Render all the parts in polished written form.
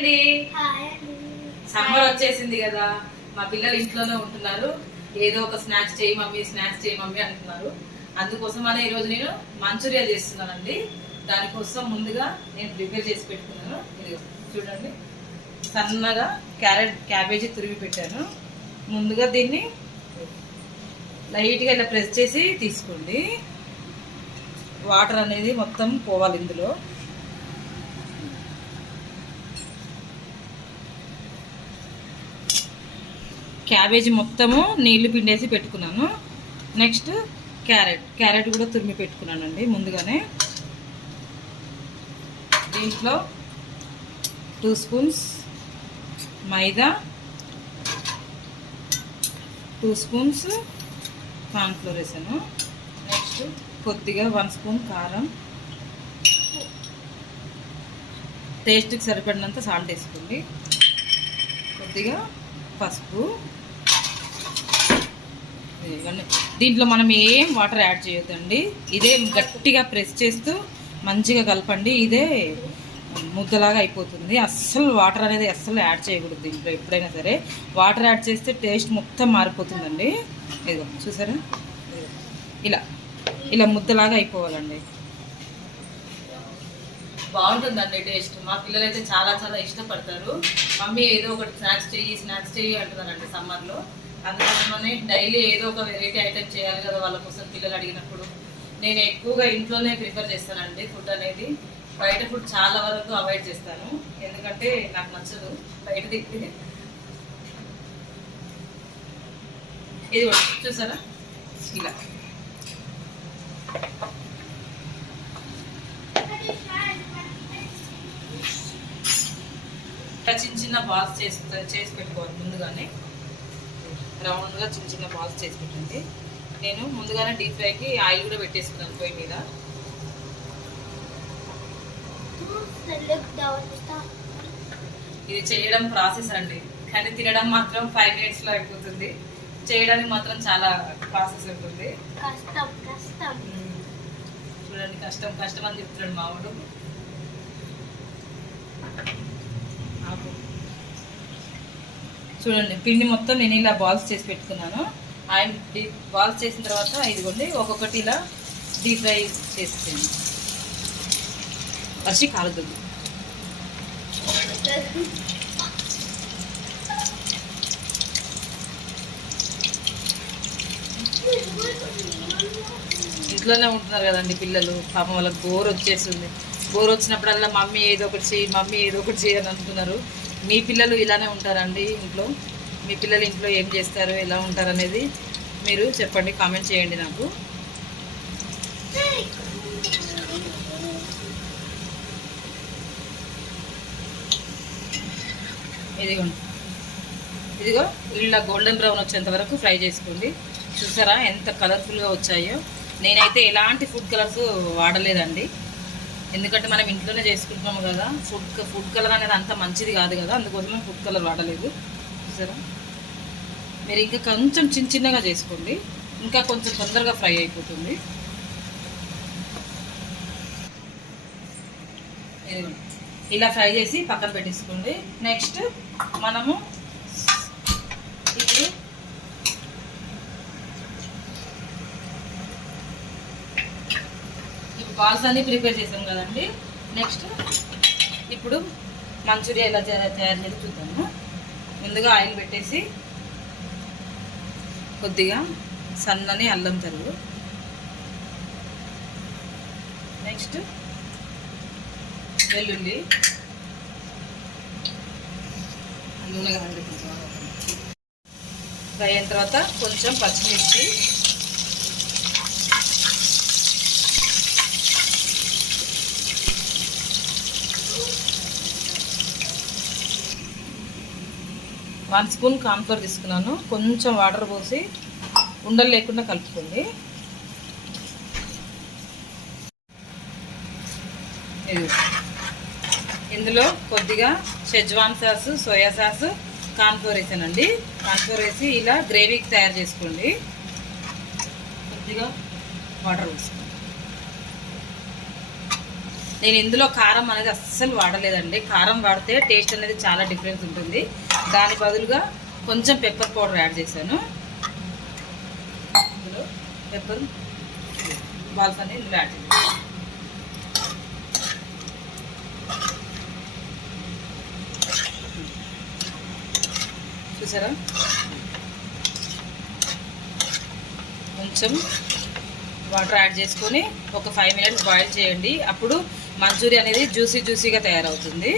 అండి. సమ్మర్ వచ్చేసింది కదా, మా పిల్లలు ఇంట్లోనే ఉంటున్నారు. ఏదో ఒక స్నాక్స్ చేయి మమ్మీ, స్నాక్స్ చేయి మమ్మీ అంటున్నారు. అందుకోసం అనే ఈరోజు నేను మంచూరియా చేస్తున్నానండి. దానికోసం ముందుగా నేను ప్రిపేర్ చేసి పెట్టుకున్నాను. ఇది చూడండి, సన్నగా క్యాబేజీ తురిమి పెట్టాను. ముందుగా దీన్ని లైట్గా ఇలా ప్రెస్ చేసి తీసుకోండి. వాటర్ అనేది మొత్తం పోవాలి ఇందులో. క్యాబేజీ మొత్తము నీళ్లు పిండేసి పెట్టుకున్నాను. నెక్స్ట్ క్యారెట్ కూడా తురిమి పెట్టుకున్నానండి ముందుగానే. దీంట్లో 2 స్పూన్స్ మైదా, 2 స్పూన్స్ కార్న్ఫ్లోర్ వేసాను. నెక్స్ట్ కొద్దిగా 1 స్పూన్ కారం, టేస్ట్కి సరిపడినంత సాల్ట్ వేసుకోండి. కొద్దిగా పసుపు. దీంట్లో మనం ఏం వాటర్ యాడ్ చేయొద్దండి. ఇదే గట్టిగా ప్రెస్ చేస్తూ మంచిగా కలపండి. ఇదే ముద్దలాగా అయిపోతుంది. అస్సలు వాటర్ అనేది అస్సలు యాడ్ చేయకూడదు దీంట్లో. ఎప్పుడైనా సరే వాటర్ యాడ్ చేస్తే టేస్ట్ మొత్తం మారిపోతుందండి. ఇదిగో చూసారా, ఇలా ముద్దలాగా అయిపోవాలండి. బాగుంటుందండి టేస్ట్. మా పిల్లలు అయితే చాలా చాలా ఇష్టపడతారు. మమ్మీ ఏదో ఒకటి స్నాక్స్ చెయ్యి అంటున్నారండి సమ్మర్లో. అందుకోసమని డైలీ ఏదో ఒక వెరైటీ ఐటెం చేయాలి కదా వాళ్ళ కోసం పిల్లలు అడిగినప్పుడు. నేను ఎక్కువగా ఇంట్లోనే ప్రిఫర్ చేస్తానండి ఫుడ్ అనేది. బయట ఫుడ్ చాలా వరకు అవాయిడ్ చేస్తాను, ఎందుకంటే నాకు నచ్చదు బయట తిప్పి. ఇది కూడా చూసారా, ఇలా చిన్న బాల్స్ చేసి పెట్టుకోవాలి ముందుగానే. రౌండ్గా చిన్న బాల్స్ చేసి పెట్టండి. నేను ముందుగానే డీప్ ఫ్రైకి ఆయిల్ కూడా పెట్టేసుకున్నాను పొయ్యి మీద. ఇది చేయడం ప్రాసెస్ అండి, కానీ తినడం మాత్రం 5 minutesలో అయిపోతుంది. చేయడానికి మాత్రం చాలా ప్రాసెస్ ఉంటుంది. చూడండి, కష్టం అని చెప్తున్నాడు మావాడు. చూడండి, పిండి మొత్తం నేను ఇలా బాల్స్ చేసి పెట్టుకున్నాను. ఆయిల్ బాల్స్ చేసిన తర్వాత ఇదిగోండి ఒక్కొక్కటి ఇలా డీప్ ఫ్రై చేసేయండి. వచ్చి కాలుతుంది. ఇంట్లోనే ఉంటున్నారు కదండి పిల్లలు. పాపం వాళ్ళకి బోర్ వచ్చేస్తుంది. బోర్ వచ్చినప్పుడల్లా మమ్మీ ఏదో ఒకటి చేయి అని అంటున్నారు. మీ పిల్లలు ఇలానే ఉంటారండి ఇంట్లో? మీ పిల్లలు ఇంట్లో ఏం చేస్తారు, ఎలా ఉంటారు అనేది మీరు చెప్పండి, కామెంట్ చేయండి నాకు. ఇదిగో ఇలా గోల్డెన్ బ్రౌన్ వచ్చేంత వరకు ఫ్రై చేసుకోండి. చూసారా ఎంత కలర్ఫుల్గా వచ్చాయో. నేనైతే ఎలాంటి ఫుడ్ కలర్స్ వాడలేదండి, ఎందుకంటే మనం ఇంట్లోనే చేసుకుంటున్నాము కదా. ఫుడ్ కలర్ అనేది అంత మంచిది కాదు కదా, అందుకోసమే ఫుడ్ కలర్ వాడలేదు. చూసారా, మీరు ఇంకా కొంచెం చిన్నగా చేసుకోండి, ఇంకా కొంచెం తొందరగా ఫ్రై అయిపోతుంది. ఇలా ఫ్రై చేసి పక్కన పెట్టేసుకోండి. నెక్స్ట్ మనము ఇప్పుడు బాల్స్ అన్నీ ప్రిపేర్ చేసాం కదండి. నెక్స్ట్ ఇప్పుడు మంచూరియా ఎలా తయారు చేసి చూద్దాము. ముందుగా ఆయిల్ పెట్టేసి కొద్దిగా సన్నని అల్లం తరుగు, నెక్స్ట్ వెల్లుల్లి, నూనె కదండి ఫ్రై అయిన తర్వాత కొంచెం పచ్చిమిర్చి, వన్ స్పూన్ కార్న్ఫ్లోర్ తీసుకున్నాను. కొంచెం వాటర్ పోసి ఉండలు లేకుండా కలుపుకోండి. ఇందులో కొద్దిగా schezwan sauce, soya sauce, cornflour వేసానండి. కార్న్ఫ్లోర్ వేసి ఇలా గ్రేవీకి తయారు చేసుకోండి. కొద్దిగా వాటర్ పోసుకోండి. నేను ఇందులో కారం అనేది అస్సలు వాడలేదండి. కారం వాడితే టేస్ట్ అనేది చాలా డిఫరెన్స్ ఉంటుంది. దాని బదులుగా కొంచెం పెప్పర్ పౌడర్ యాడ్ చేశాను. ఇందులో పెప్పర్ బాల్స్ అనేది ఇందులో యాడ్ చేశాను. చూసారా, కొంచెం వాటర్ యాడ్ చేసుకొని ఒక 5 మినిట్స్ బాయిల్ చేయండి. అప్పుడు మంచూరియా అనేది జ్యూసీగా తయారవుతుంది.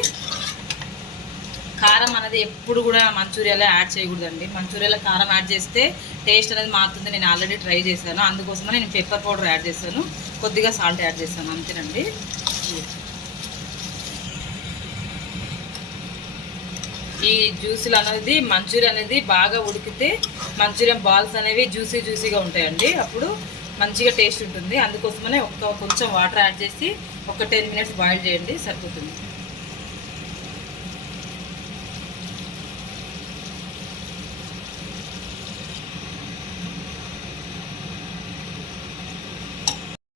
కారం అనేది ఎప్పుడు కూడా మంచూరియాలో యాడ్ చేయకూడదండి. మంచూరియాలో కారం యాడ్ చేస్తే టేస్ట్ అనేది మారుతుంది. నేను ఆల్రెడీ ట్రై చేశాను, అందుకోసమే నేను పెప్పర్ పౌడర్ యాడ్ చేశాను, కొద్దిగా సాల్ట్ యాడ్ చేశాను, అంతేనండి. ఈ జ్యూసులు అనేది మంచూరియా అనేది బాగా ఉడికితే మంచూరియన్ బాల్స్ అనేవి జ్యూసీగా ఉంటాయండి. అప్పుడు మంచిగా టేస్ట్ ఉంటుంది. అందుకోసమనే కొంచెం వాటర్ యాడ్ చేసి ఒక 10 మినిట్స్ బాయిల్ చేయండి, సరిపోతుంది.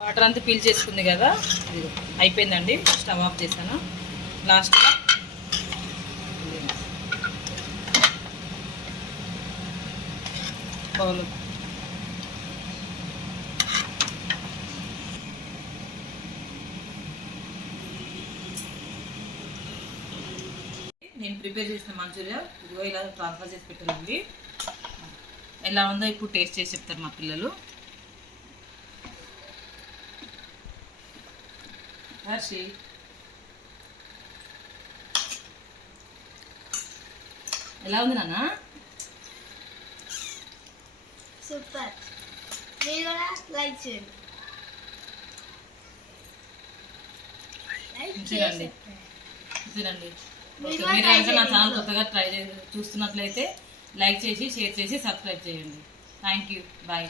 వాటర్ అంతా పీల్ చేసుకుంది కదా, ఇది అయిపోయిందండి. స్టవ్ ఆఫ్ చేశాను. లాస్ట్ బౌల్ నేను ప్రిపేర్ చేసిన మంచూరియా ఇదిగో ఇలా ట్రాన్స్ఫర్ చేసి పెట్టానండి. ఎలా ఉందో ఇప్పుడు టేస్ట్ చేసి చెప్తారు మా పిల్లలు. హర్షి, ఎలా ఉంది నాన్న? సూపర్. మీరు కూడా లైక్ చేయండి. చూడండి. మీరు కనుక నా ఛానల్ కొత్తగా చూస్తున్నట్లయితే లైక్ చేసి, షేర్ చేసి, సబ్స్క్రైబ్ చేయండి. Thank you. బాయ్.